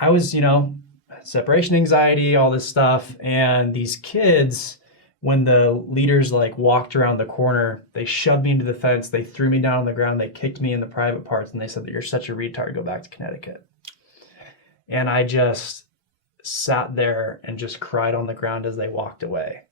I was, separation anxiety, all this stuff. And these kids, when the leaders like walked around the corner, they shoved me into the fence. They threw me down on the ground. They kicked me in the private parts. And they said that you're such a retard. Go back to Connecticut. And I just sat there and just cried on the ground as they walked away.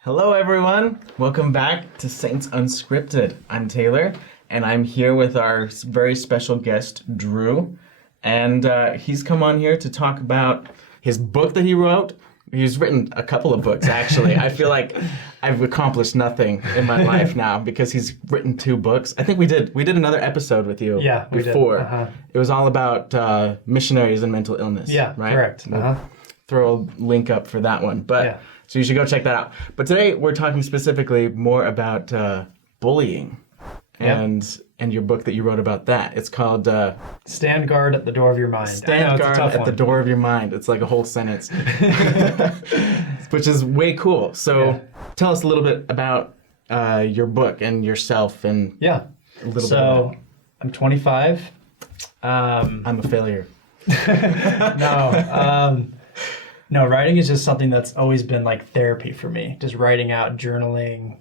Hello everyone, welcome back to Saints Unscripted. I'm Taylor, and I'm here with our very special guest, Drew. And he's come on here to talk about his book that he wrote. He's written a couple of books, actually. I feel like I've accomplished nothing in my life now because he's written 2 books. I think we did another episode with you before. Uh-huh. It was all about missionaries and mental illness. Yeah, right? Correct. We'll throw a link up for that one. But. Yeah. So you should go check that out. But today we're talking specifically more about bullying and your book that you wrote about that. It's called Stand Guard at the Door of Your Mind. Stand Guard at the Door of Your Mind. It's like a whole sentence, which is way cool. So tell us a little bit about your book and yourself and a little bit about it. I'm 25. I'm a failure. No, writing is just something that's always been like therapy for me. Just writing out, journaling,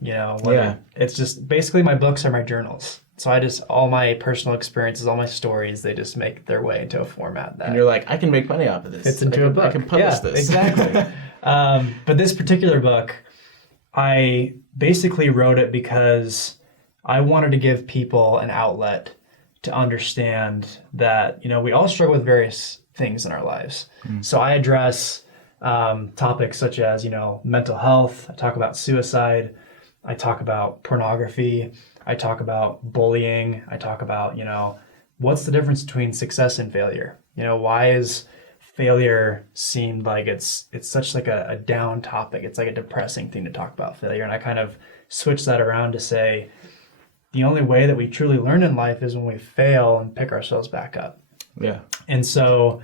It's just basically my books are my journals. So all my personal experiences, all my stories, they just make their way into a format that... And you're like, I can make money off of this. Fits into a book. I can publish this. Exactly. But this particular book, I basically wrote it because I wanted to give people an outlet to understand that, we all struggle with various things in our lives. So I address topics such as, mental health. I talk about suicide. I talk about pornography. I talk about bullying. I talk about, what's the difference between success and failure? Why is failure seemed like it's such like a down topic? It's like a depressing thing to talk about failure. And I kind of switch that around to say, the only way that we truly learn in life is when we fail and pick ourselves back up. Yeah. And so,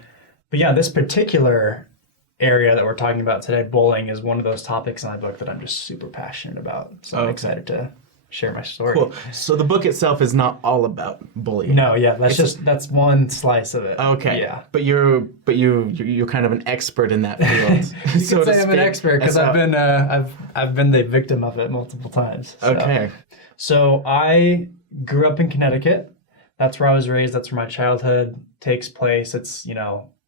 this particular area that we're talking about today, bullying, is one of those topics in my book that I'm just super passionate about. So I'm excited to share my story. Cool. So the book itself is not all about bullying. No, that's one slice of it. Okay. Yeah. But you're kind of an expert in that field. You could say I'm an expert because I've been the victim of it multiple times. So. Okay. So I grew up in Connecticut. That's where I was raised. That's where my childhood takes place. It's,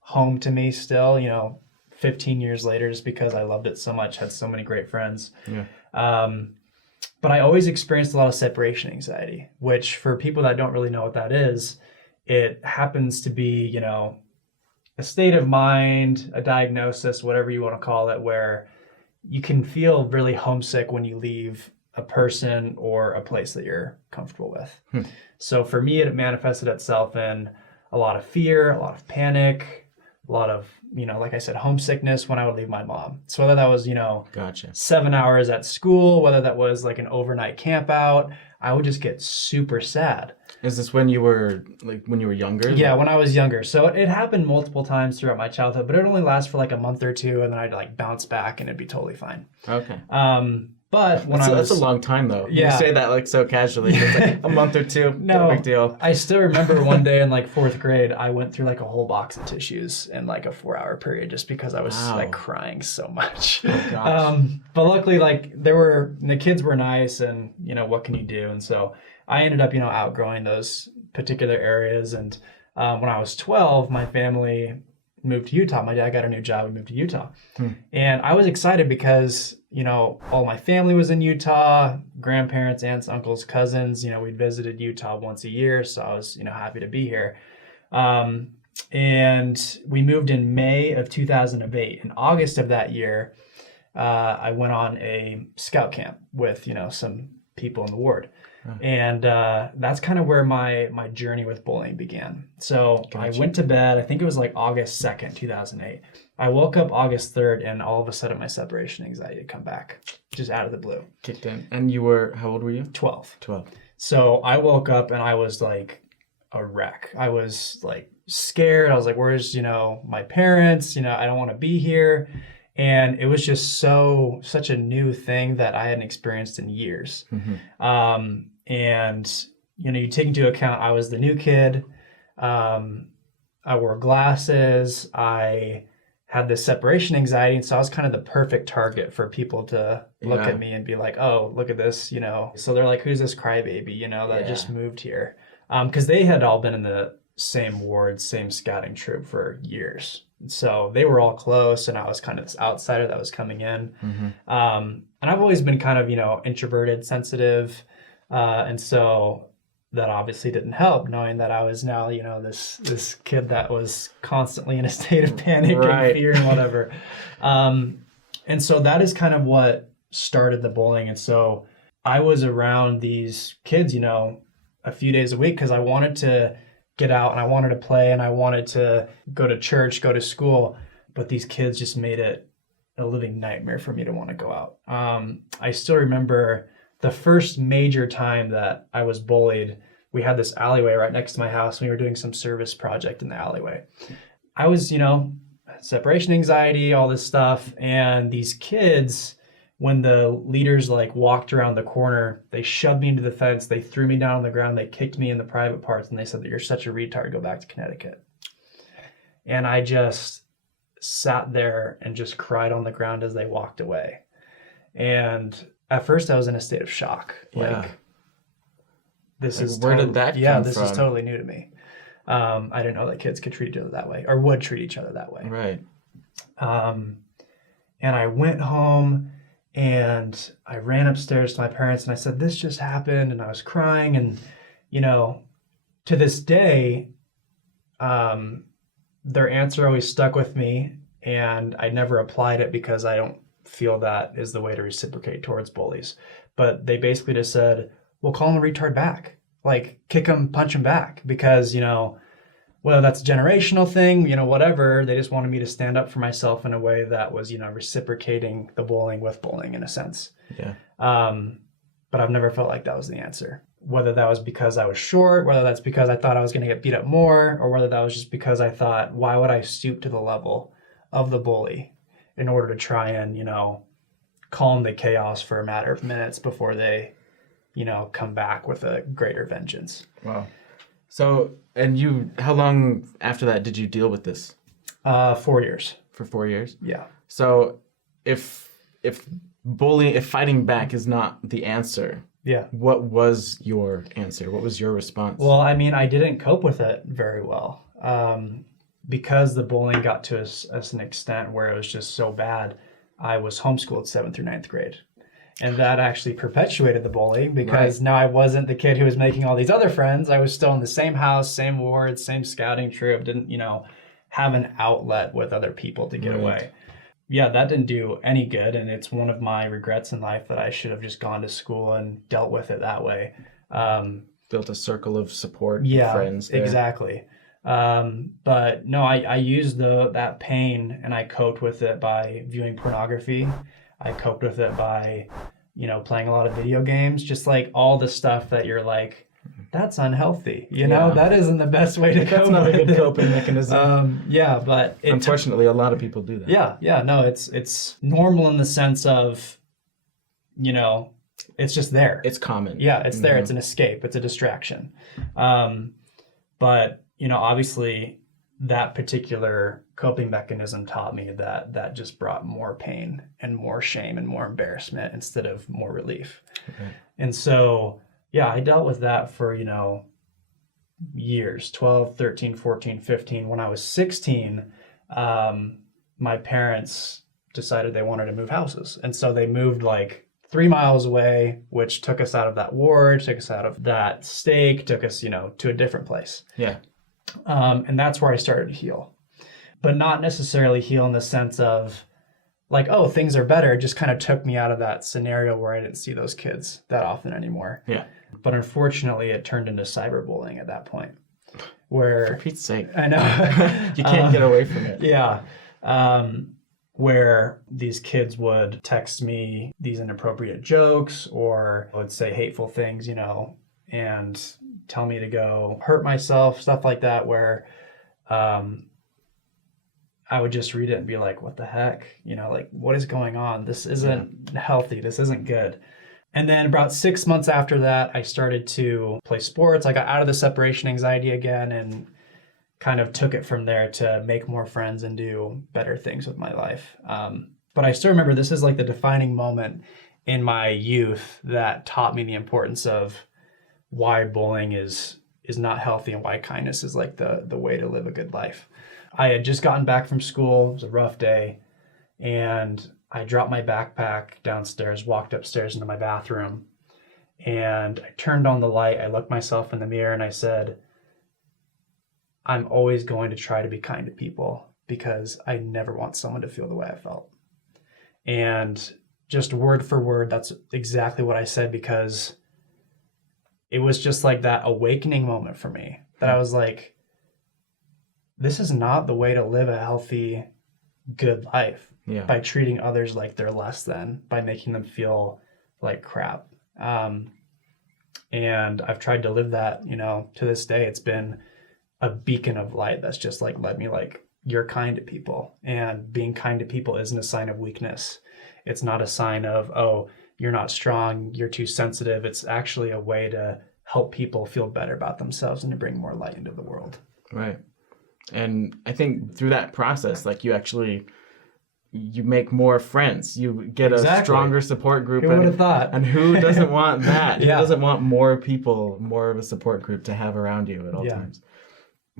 home to me still, 15 years later, just because I loved it so much, had so many great friends. Yeah. But I always experienced a lot of separation anxiety, which for people that don't really know what that is, it happens to be, a state of mind, a diagnosis, whatever you want to call it, where you can feel really homesick when you leave a person or a place that you're comfortable with. So for me, it manifested itself in a lot of fear, a lot of panic, a lot of, like I said, homesickness when I would leave my mom. So whether that was, Gotcha. 7 hours at school, whether that was like an overnight camp out, I would just get super sad. Is this when you were younger? Yeah, when I was younger. So it happened multiple times throughout my childhood, but it only lasts for like a month or two, and then I'd like bounce back and it'd be totally fine. Okay. But when that's a long time though. Yeah. You say that like so casually. It's like a month or two. No big deal. I still remember one day in like 4th grade, I went through like a whole box of tissues in like a 4-hour period just because I was like crying so much. Oh, gosh. But luckily, like the kids were nice, and what can you do? And so I ended up outgrowing those particular areas. And when I was 12, my family moved to Utah. My dad got a new job. We moved to Utah. And I was excited because, all my family was in Utah, grandparents, aunts, uncles, cousins. We'd visited Utah once a year. So I was, happy to be here. And we moved in May of 2008. In August of that year, I went on a scout camp with, some people in the ward. And that's kind of where my journey with bullying began. So Gotcha. I went to bed, I think it was like August 2nd, 2008. I woke up August 3rd, and all of a sudden my separation anxiety had come back, just out of the blue. Kicked in. And how old were you? 12. 12. So I woke up and I was like a wreck. I was like scared. I was like, where's, my parents? I don't want to be here. And it was just such a new thing that I hadn't experienced in years. And, you take into account I was the new kid. I wore glasses. I had this separation anxiety. And so I was kind of the perfect target for people to look at me and be like, oh, look at this, So they're like, who's this crybaby, that just moved here? Because they had all been in the same ward, same scouting troop for years. So they were all close, and I was kind of this outsider that was coming in. And I've always been kind of, introverted, sensitive. And so that obviously didn't help, knowing that I was now, this kid that was constantly in a state of panic and fear and whatever. And so that is kind of what started the bullying. And so I was around these kids, a few days a week because I wanted to get out and I wanted to play and I wanted to go to church, go to school. But these kids just made it a living nightmare for me to want to go out. I still remember the first major time that I was bullied. We had this alleyway right next to my house. We were doing some service project in the alleyway. I was, separation anxiety, all this stuff. And these kids, when the leaders walked around the corner, they shoved me into the fence. They threw me down on the ground. They kicked me in the private parts. And they said that you're such a retard. Go back to Connecticut. And I just sat there and just cried on the ground as they walked away. And at first I was in a state of shock. This is where did that come from? This is totally new to me. I didn't know that kids could treat each other that way or would treat each other that way. Right. And I went home and I ran upstairs to my parents and I said, this just happened. And I was crying. And, to this day, their answer always stuck with me. And I never applied it because I don't feel that is the way to reciprocate towards bullies. But they basically just said, well, call them a retard back. Kick them, punch them back. Because, whether that's a generational thing, whatever, they just wanted me to stand up for myself in a way that was, reciprocating the bullying with bullying in a sense. Yeah. But I've never felt like that was the answer. Whether that was because I was short, whether that's because I thought I was going to get beat up more, or whether that was just because I thought, why would I stoop to the level of the bully in order to try and, calm the chaos for a matter of minutes before they, come back with a greater vengeance. Wow. So, and how long after that did you deal with this? 4 years. For 4 years? Yeah. So, if fighting back is not the answer, what was your answer? What was your response? Well, I didn't cope with it very well. Because the bullying got to us an extent where it was just so bad, I was homeschooled 7th through 9th grade. And that actually perpetuated the bullying because now I wasn't the kid who was making all these other friends. I was still in the same house, same ward, same scouting troop, didn't, have an outlet with other people to get away. Yeah, that didn't do any good. And it's one of my regrets in life that I should have just gone to school and dealt with it that way. Built a circle of support, friends there. Exactly. But no, I used that pain and I coped with it by viewing pornography. I coped with it by, playing a lot of video games, just all the stuff that you're like, that's unhealthy. That isn't the best way to cope. That's not a good coping mechanism. But unfortunately, a lot of people do that. No, it's normal in the sense of, it's just there. It's common. Yeah, it's there. It's an escape. It's a distraction. But, obviously that particular coping mechanism taught me that just brought more pain and more shame and more embarrassment instead of more relief. Okay. And so, I dealt with that for, years, 12, 13, 14, 15. When I was 16, my parents decided they wanted to move houses. And so they moved 3 miles away, which took us out of that ward, took us out of that stake, took us, to a different place. Yeah. And that's where I started to heal. But not necessarily heal in the sense of things are better. It just kind of took me out of that scenario where I didn't see those kids that often anymore. Yeah. But unfortunately, it turned into cyberbullying at that point. Where, for Pete's sake. I know. You can't get away from it. Yeah. Where these kids would text me these inappropriate jokes or would say hateful things, and tell me to go hurt myself, stuff like that, where I I would just read it and be like, what the heck? Like, what is going on? This isn't healthy. This isn't good. And then about 6 months after that, I started to play sports. I got out of the separation anxiety again and kind of took it from there to make more friends and do better things with my life. But I still remember this is like the defining moment in my youth that taught me the importance of why bullying is not healthy and why kindness is like the way to live a good life. I had just gotten back from school. It was a rough day. And I dropped my backpack downstairs, walked upstairs into my bathroom, and I turned on the light. I looked myself in the mirror and I said, I'm always going to try to be kind to people because I never want someone to feel the way I felt. And just word for word, that's exactly what I said, because it was just like that awakening moment for me that I was like, this is not the way to live a healthy, good life. Yeah. By treating others like they're less than, by making them feel like crap. And I've tried to live that, to this day. It's been a beacon of light that's just like led me like, you're kind to people, and being kind to people isn't a sign of weakness. It's not a sign of, oh, you're not strong, you're too sensitive. It's actually a way to help people feel better about themselves and to bring more light into the world. Right. And I think through that process, like you make more friends. You get a stronger support group. Who would have thought? And who doesn't want that? Yeah. Who doesn't want more people, more of a support group to have around you at all times?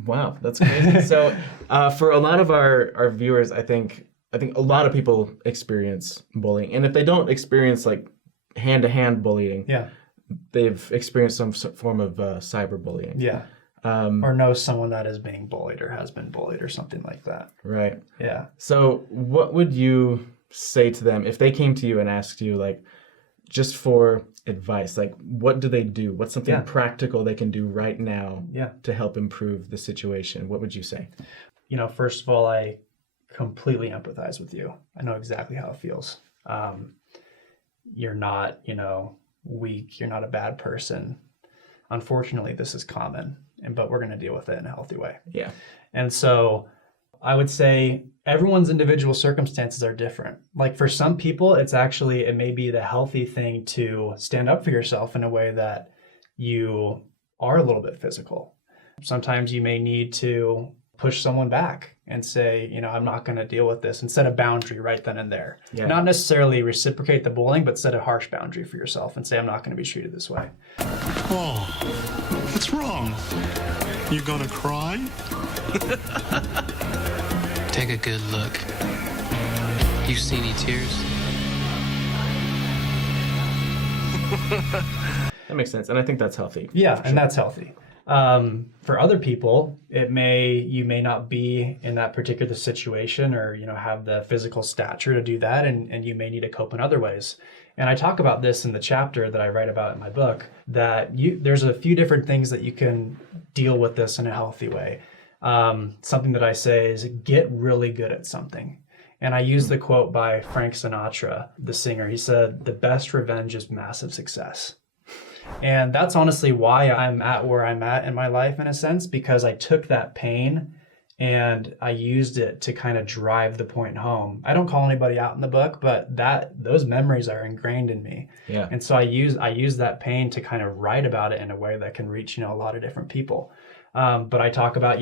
Wow, that's crazy. So for a lot of our viewers, I think a lot of people experience bullying. And if they don't experience like hand-to-hand bullying, they've experienced some form of cyberbullying. Yeah. Or know someone that is being bullied or has been bullied or something like that. Right. Yeah. So what would you say to them if they came to you and asked you, like, just for advice, like, what do they do? What's something practical they can do right now to help improve the situation? What would you say? First of all, I completely empathize with you. I know exactly how it feels. You're not, weak. You're not a bad person. Unfortunately, this is common, but we're going to deal with it in a healthy way. Yeah. And so I would say everyone's individual circumstances are different. Like for some people, it may be the healthy thing to stand up for yourself in a way that you are a little bit physical. Sometimes you may need to push someone back and say, I'm not going to deal with this, and set a boundary right then and there. Yeah. Not necessarily reciprocate the bullying, but set a harsh boundary for yourself and say, I'm not going to be treated this way. Oh, what's wrong? You gonna cry? Take a good look. You see any tears? That makes sense, and I think that's healthy. Yeah, and that's healthy. For other people, you may not be in that particular situation or, have the physical stature to do that, and you may need to cope in other ways. And I talk about this in the chapter that I write about in my book, that there's a few different things that you can deal with this in a healthy way. Something that I say is get really good at something. And I use the quote by Frank Sinatra, the singer. He said, "The best revenge is massive success." And that's honestly why I'm at where I'm at in my life, in a sense, because I took that pain and I used it to kind of drive the point home. I don't call anybody out in the book, but those memories are ingrained in me. Yeah. And so I use that pain to kind of write about it in a way that can reach, a lot of different people. But I talk about,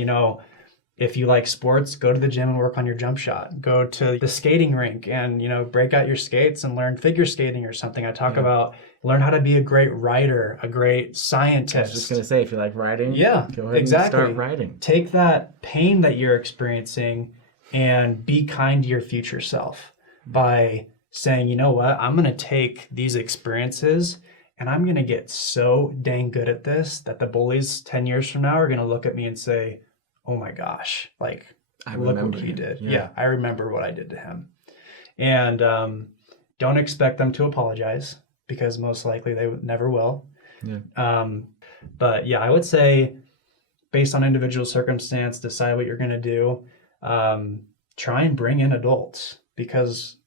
if you like sports, go to the gym and work on your jump shot. Go to the skating rink and, break out your skates and learn figure skating or something. I talk about learn how to be a great writer, a great scientist. I was just going to say, if you like writing, go ahead and start writing. Take that pain that you're experiencing and be kind to your future self by saying, you know what, I'm going to take these experiences and I'm going to get so dang good at this that the bullies 10 years from now are going to look at me and say, oh my gosh, like, look what he did. Yeah, I remember what I did to him. And don't expect them to apologize, because most likely they never will. Yeah. But yeah, I would say based on individual circumstance, decide what you're going to do. Try and bring in adults, because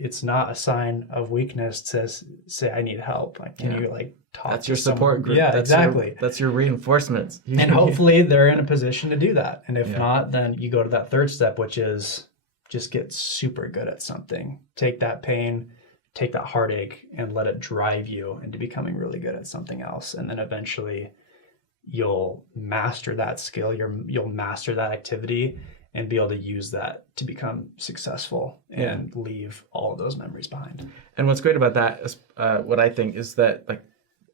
it's not a sign of weakness to say I need help. Like, can you like talk? That's to your support someone? group. Yeah, That's exactly. That's your reinforcements. And hopefully they're in a position to do that. And if not, then you go to that third step, which is just get super good at something. Take that pain, take that heartache, and let it drive you into becoming really good at something else. And then eventually you'll master that skill, you'll master that activity, and be able to use that to become successful and leave all of those memories behind. And what's great about that is, what I think is that, like,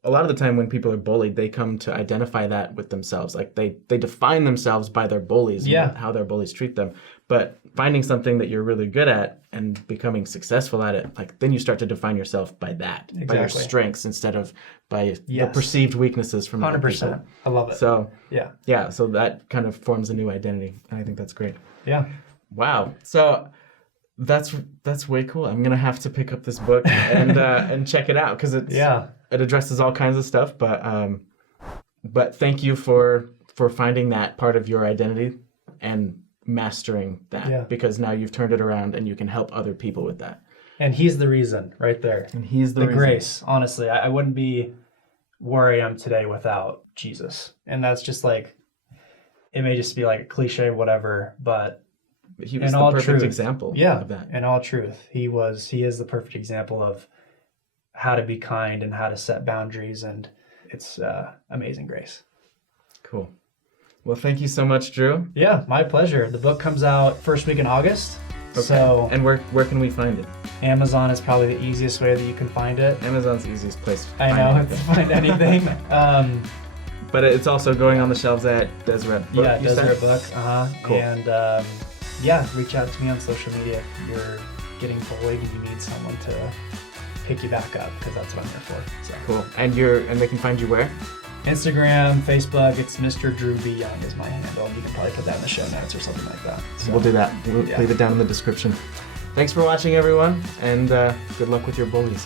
a lot of the time when people are bullied, they come to identify that with themselves. Like they define themselves by their bullies and how their bullies treat them. But finding something that you're really good at and becoming successful at it, like then you start to define yourself by that, by your strengths instead of by the perceived weaknesses from other 100%. people. I love it. So yeah. So that kind of forms a new identity. And I think that's great. Yeah. Wow. So that's way cool. I'm gonna have to pick up this book and check it out because it addresses all kinds of stuff. But thank you for finding that part of your identity and mastering that because now you've turned it around and you can help other people with that. And he's the reason right there. And he's the reason. Grace. Honestly, I wouldn't be where I am today without Jesus. And that's just like, it may just be like a cliche, whatever, but he was the perfect example of that. In all truth, he is the perfect example of how to be kind and how to set boundaries, and it's amazing grace. Cool. Well, thank you so much, Drew. Yeah, my pleasure. The book comes out first week in August. Okay. So, and where can we find it? Amazon is probably the easiest way that you can find it. Amazon's the easiest place to find anything. But it's also going on the shelves at Deseret Book. Yeah, Deseret Book. Cool. And reach out to me on social media if you're getting bullied and you need someone to pick you back up, because that's what I'm here for. So. Cool. And they can find you where? Instagram, Facebook, it's Mr. Drew B. Young is my handle. You can probably put that in the show notes or something like that. So, we'll do that. We'll leave it down in the description. Thanks for watching, everyone, and good luck with your bullies.